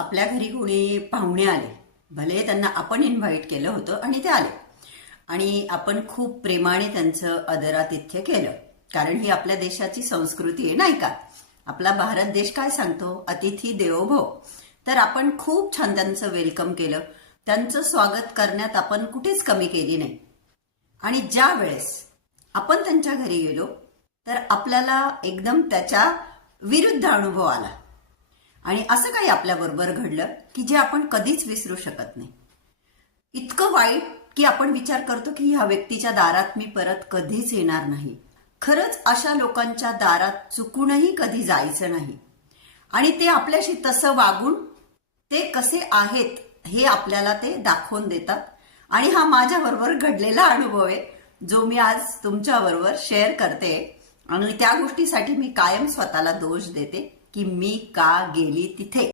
आपल्या घरी कोणी पाहुणे आले, भले त्यांना आपण इन्व्हाइट केलं होतं आणि ते आले आणि आपण खूप प्रेमाने त्यांचं आदरातिथ्य केलं, कारण ही आपल्या देशाची संस्कृती आहे, नाही का? आपला भारत देश काय सांगतो, अतिथी देवो भव. तर आपण खूप छान त्यांचं वेलकम केलं, त्यांचं स्वागत करण्यात आपण कुठेच कमी केली नाही. आणि ज्या वेळेस आपण त्यांच्या घरी गेलो तर आपल्याला एकदम त्याच्या विरुद्ध अनुभव आला आणि असं काही आपल्याबरोबर घडलं की जे आपण कधीच विसरू शकत नाही. इतकं वाईट की आपण विचार करतो की ह्या व्यक्तीच्या दारात मी परत कधीच येणार नाही. खरंच अशा लोकांच्या दारात चुकूनही कधी जायचं नाही आणि ते आपल्याशी तसं वागून ते कसे आहेत हे आपल्याला ते दाखवून देतात. आणि हा माझ्याबरोबर घडलेला अनुभव आहे जो मी आज तुमच्याबरोबर शेअर करते. आणि त्या गोष्टीसाठी मी कायम स्वतःला दोष देते की मी का गेली तिथे.